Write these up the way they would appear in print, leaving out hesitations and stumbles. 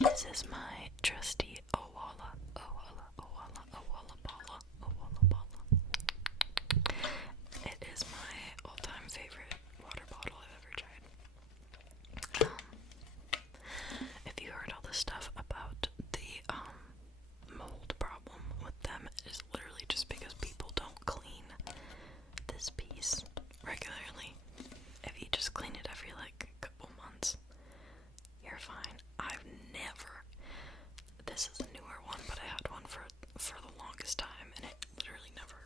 This is my trusty Owala Bala. It is my all-time favorite water bottle I've ever tried. If you heard all the stuff about the mold problem with them, it is literally just because people don't clean this piece regularly. If you just clean it every couple months, you're fine. I've never. This is a newer one, but I had one for the longest time, and it literally never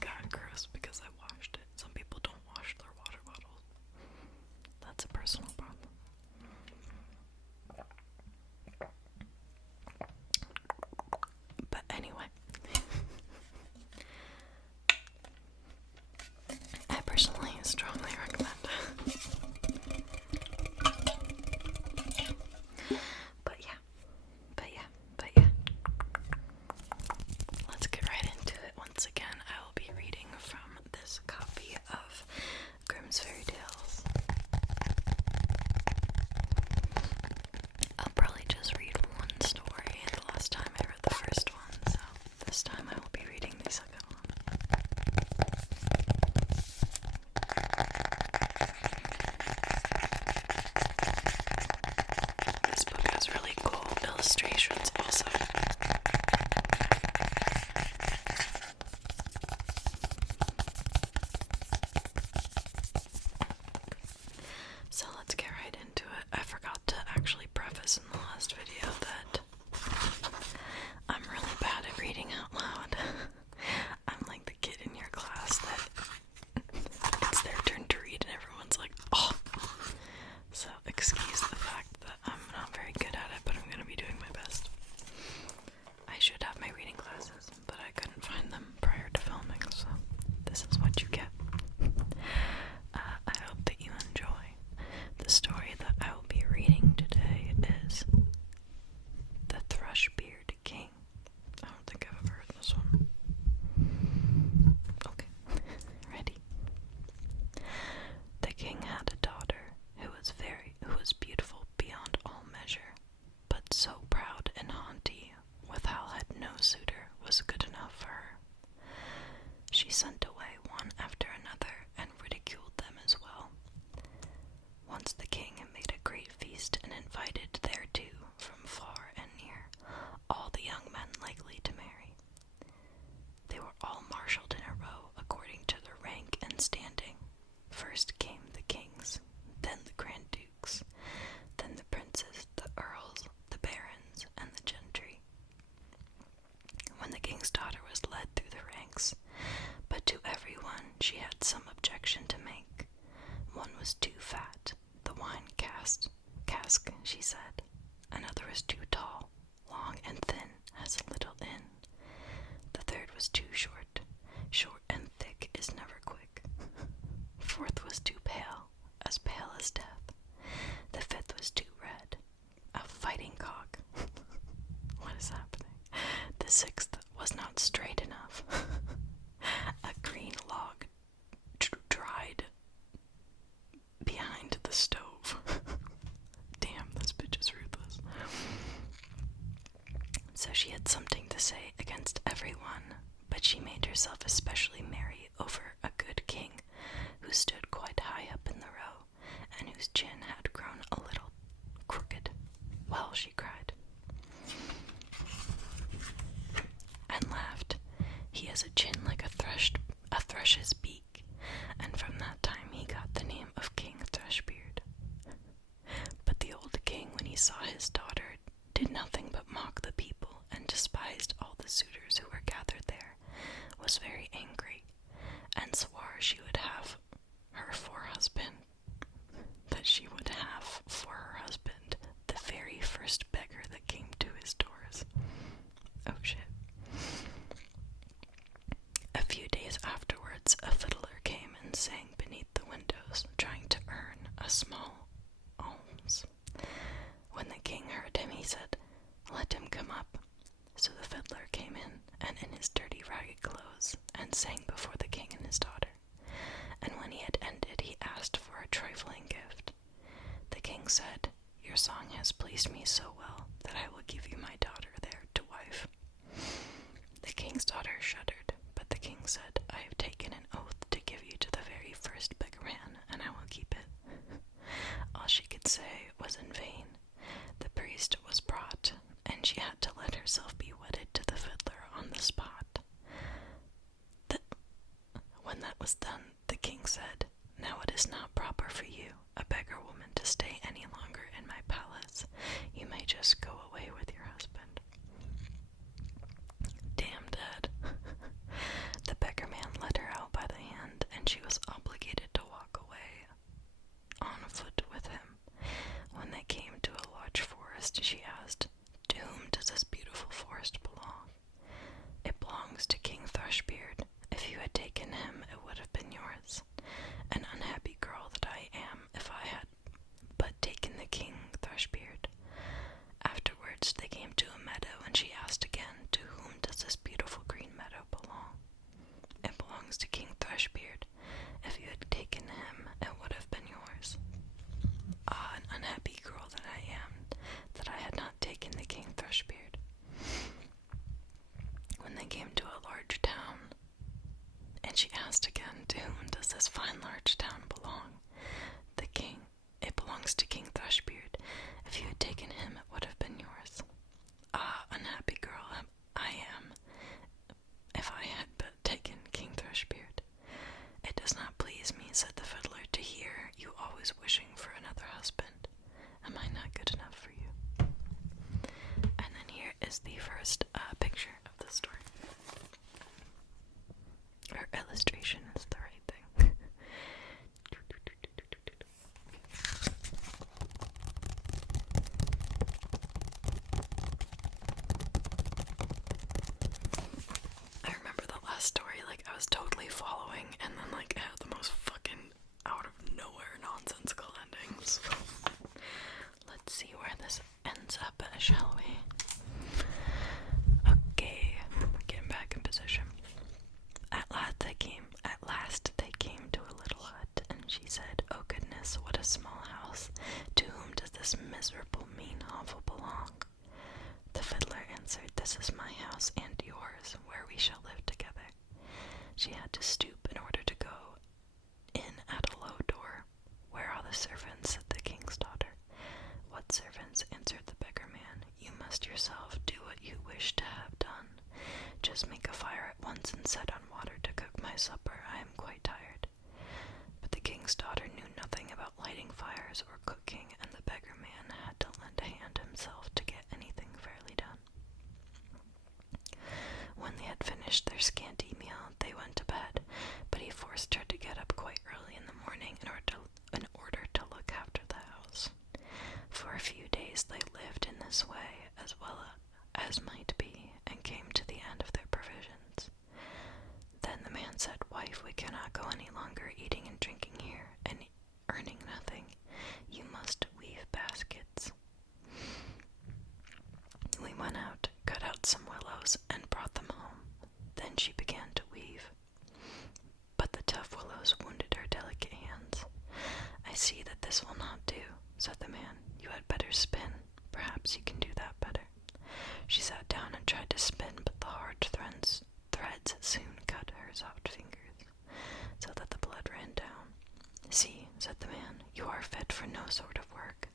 got gross because I washed it. Some people don't wash their water bottles. That's a personal problem. But anyway, I personally strongly recommend. But yeah. Let's get right into it. Once again, I will be reading from this copy of Grimm's Fairytales. I'll probably just read one story. The last time I read the first one, so this time I will be reading the second one. This book has really cool illustrations also. So let's get right into it. I forgot to actually preface in the last video that I'm really bad at reading out loud. I'm like the kid in your class that it's their turn to read and everyone's like, oh. So excuse the fact that I'm not very good at it, but I'm gonna be doing my best. I should have my reading classes, but I couldn't find them prior to filming, so this is what you get. I hope that you enjoy. The story that I will be reading today is The Thrushbeard King. I don't think I've ever heard this one. Okay, ready? The king had a daughter who was beautiful beyond all measure, but so proud and haughty withal had no suitor was good enough for her. She sent away one after another and ridiculed them as well. Once the king made a great feast and invited thereto from far and near all the young men likely to marry. They were all marshaled in a row according to their rank and standing. First came the kings, then the grand dukes, then the princes, the earls, the barons, and the gentry. When the king's daughter was led through the ranks, but to every one she had some objection to make. One was too fat, the wine cask, she said. Another was too tall, long and thin, as a little inn. The third was too short and thick is never quick. Fourth was too pale as death. The fifth was too red, a fighting cock. What is happening? The sixth was not straight enough, a green log dried behind the stove. Damn, this bitch is ruthless. So she had something to say against everyone, but she made herself especially merry over a good king who stood quite high up in the row and whose chin had grown a little crooked. Well, she cried, and laughed. He has a chin like a thrush's beak, and from that time he got the name of King Thrushbeard. But the old king, when he saw his daughter, did nothing but mock the people and despised all the suitors who were gathered there, was very angry, and swore she would have her for husband, that she would have for her husband the very first beggar that came to his doors. Oh shit. A few days afterwards, a fiddler came and sang beneath the windows, trying to earn a small alms. When the king heard him, he said, "Let him come up." So the fiddler came in, and in his dirty ragged clothes, and sang before the king and his daughter. And when he had ended, he asked for a trifling gift. The king said, "Your your song has pleased me so well that I will give you my daughter there to wife." The king's daughter shuddered, but the king said, "I have taken an oath to give you to the very first beggar man, and I will keep it." All she could say was in vain. The priest was brought, and she had to let herself be wedded to the fiddler on the spot. When that was done, the king said, "Now it is not proper for you, a beggar woman, to stay any longer in my palace. You may just go away with your husband." Damn dead. The beggar man led her out by the hand, and she was obligated to walk away on foot with him. When they came to a large forest, she asked, "To whom does this beautiful forest belong?" "It belongs to King Thrushbeard. If you had taken him, it would have been yours. An unhappy girl that I am, if I had but taken the King Thrushbeard." Afterwards they came to a meadow, and she asked again, "To whom does this beautiful green meadow belong?" "It belongs to King Thrushbeard. If you had taken him, it would have been yours." "Ah, an unhappy girl that I am, that I had not taken the King Thrushbeard." When they came to a large town, and she asked again, "To whom does this fine large town belong?" "The king. It belongs to King Thrushbeard. If you had taken him, it would have been yours." "Ah, unhappy girl I am, if I had but taken King Thrushbeard." "It does not please me," said the fiddler, "to hear you always wishing for another husband. Am I not good enough for you?" And then here is the first picture of the story. Or illustration is the right thing. I remember the last story, I was totally following, and then it had the most fucking out of nowhere nonsensical endings. Let's see where this ends up, shall we? Okay, we're getting back in position. At last they came to a little hut, and she said, "Oh goodness, what a small house. To whom does this miserable, mean hovel belong?" The fiddler answered, "This is my house and yours, where we shall live together." She had to stoop in order to go in at a low door. "Where are the servants?" said the king's daughter. "What servants?" answered the beggar man. "You must yourself do what you wish to have done. Just make a fire at once and set on water to cook my supper. I am quite tired." But the king's daughter knew nothing about lighting fires or cooking, and the beggar man had to lend a hand himself to get anything fairly done. When they had finished their scanty meal, they went to bed, but he forced her to get up quite early in the morning in order to look after the house. For a few days they lived in this way, as well as might be, and came to the end of their provisions. Then the man said, "Wife, we cannot go any longer eating and drinking here, and earning nothing. You must weave baskets." We went out, cut out some willows, and brought them home. Then she began to weave. But the tough willows wounded her delicate hands. "I see that this will not do," said the man. "You had better spin. Perhaps you can do that better." She sat down and tried to spin, but the hard threads soon cut her soft fingers, so that the blood ran down. "See," said the man, "you are fit for no sort of work.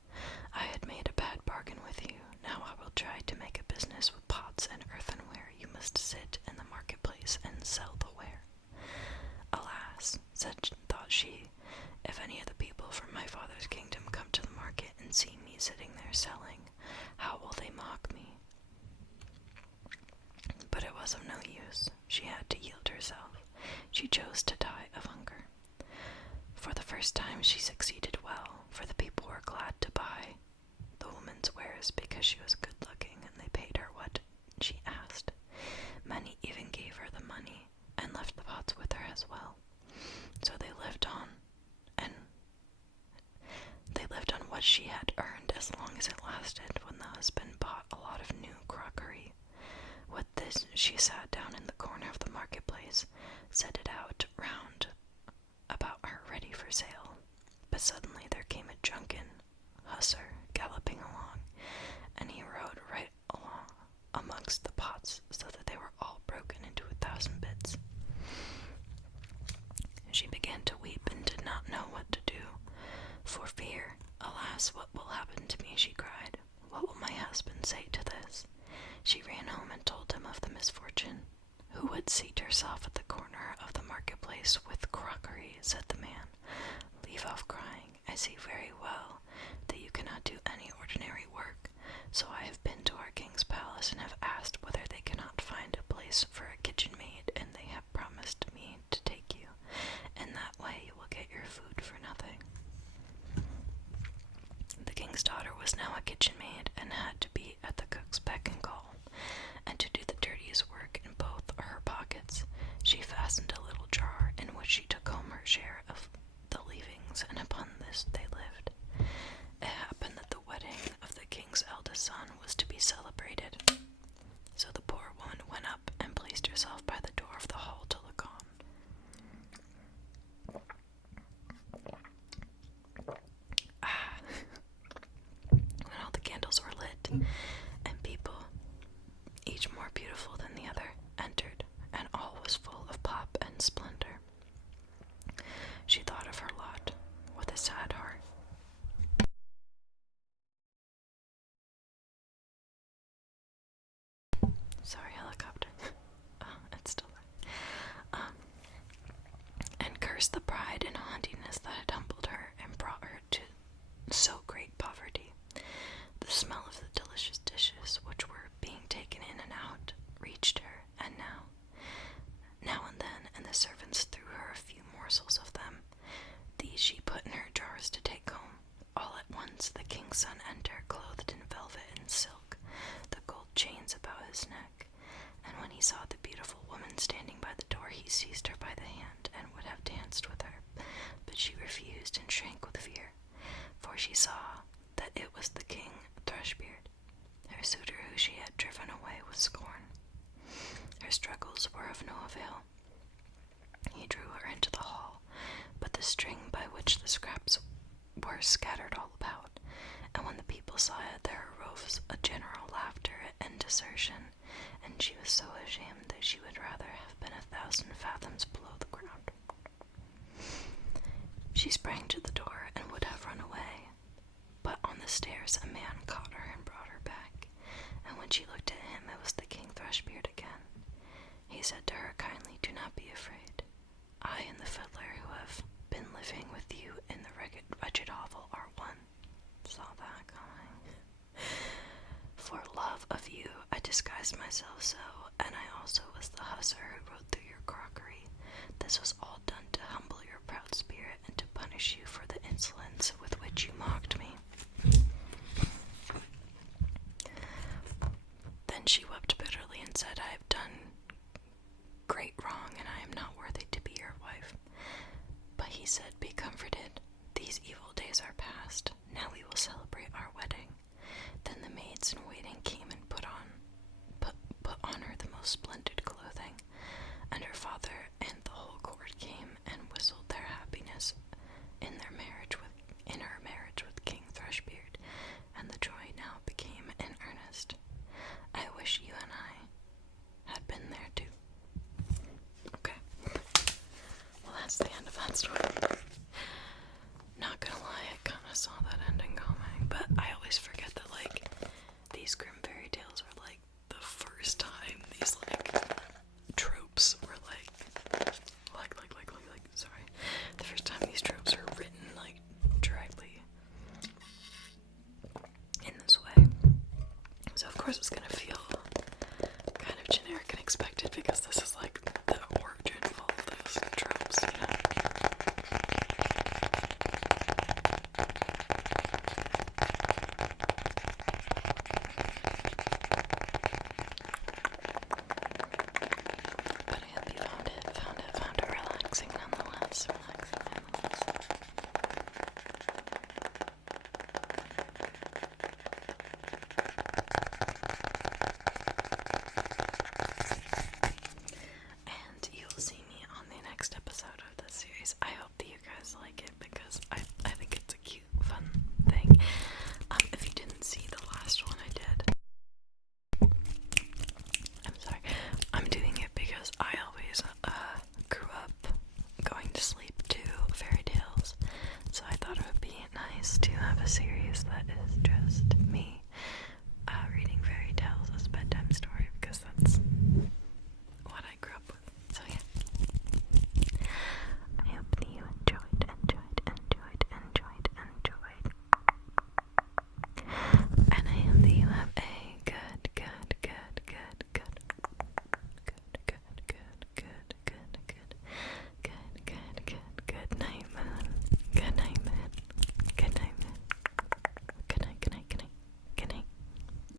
I had made a bad bargain with you. Now I will try to make a business with pots and earthenware. You must sit in the marketplace and sell the ware." "Alas," thought she, "if any of the people from my father's kingdom come to the market and see me sitting there selling, how will they mock me?" But it was of no use. She had to yield herself. She chose to die of hunger. For the first time she succeeded well, for the people were glad to buy the woman's wares because she was good-looking, and they paid her what she asked. Many even gave her the money and left the pots with her as well. So they lived on what she had earned as long as it lasted. When the husband bought a lot of new crockery, with this she sat down in the corner of the marketplace, set it out round about her ready for sale. But suddenly there came a drunken hussar galloping see very well that you cannot do any ordinary work, so I have been to our king's palace and have asked whether they cannot find a place for a kitchen maid, and they have promised me to take you. In that way you will get your food for nothing. The king's daughter was now a kitchen maid and had to be at the cook's beck and call, and to do the dirtiest work in both her pockets. She fastened a little jar in which she took home her share of the leavings, and upon this they lived. It happened that the wedding of the king's eldest son was to be celebrated, so the poor woman went up and placed herself by the door of the hall to look on. When all the candles were lit, and people, each more beautiful than the other, entered, and all was full of pop and splendor, she thought of her lot with a sad heart. Sorry, helicopter. It's still there. And cursed the pride and haughtiness that had humbled her and brought her to so great poverty. The smell of the delicious dishes which were being taken in and out reached her, and now and then, and the servants threw her a few morsels of them. These she put in her jars to take home. All at once the king's son entered, clothed in velvet and silk, the gold chains about his neck. And when he saw the beautiful woman standing by the door, he seized her by the hand and would have danced with her, but she refused and shrank with fear, for she saw that it was the king Thrushbeard, her suitor, who she had driven away with scorn. Her struggles were of no avail. He drew her into the hall, but the string by which the scraps were scattered all about, and when the people saw it, there arose a general laughter and desertion, and she was so ashamed that she would rather have been 1,000 fathoms below the ground. She sprang to the door and would have run away, but on the stairs a man caught her and brought her back, and when she looked at him, it was the king Thrushbeard again. He said to her kindly, "Do not be afraid. I and the fiddler who have been living with you in the wretched hovel are one." Saw that coming. "For love of you, I disguised myself so, and I also was the hussar who rode through your crockery. This was all done to humble your proud spirit and to punish you for the insolence with which you mocked me." Then she wept bitterly and said, "I have done great wrong, and I am not worthy to be your wife." But he said, "Be comforted. These evil days are past. Now we will celebrate our wedding." Then the maids in waiting came and put on her the most splendid clothing, and her father and the whole court came and whistled their happiness in her marriage with King Thrushbeard, and the joy now became in earnest. I wish you and I had been there too. Okay. Well, that's the end of that story. Not gonna lie, I kind of saw that ending coming, but I always forget that, like, these Grimm fairy tales are, like, the first time these, like, tropes were, sorry, the first time these tropes were written, like, directly in this way. So, of course, it's gonna feel kind of generic and expected, because this is, like,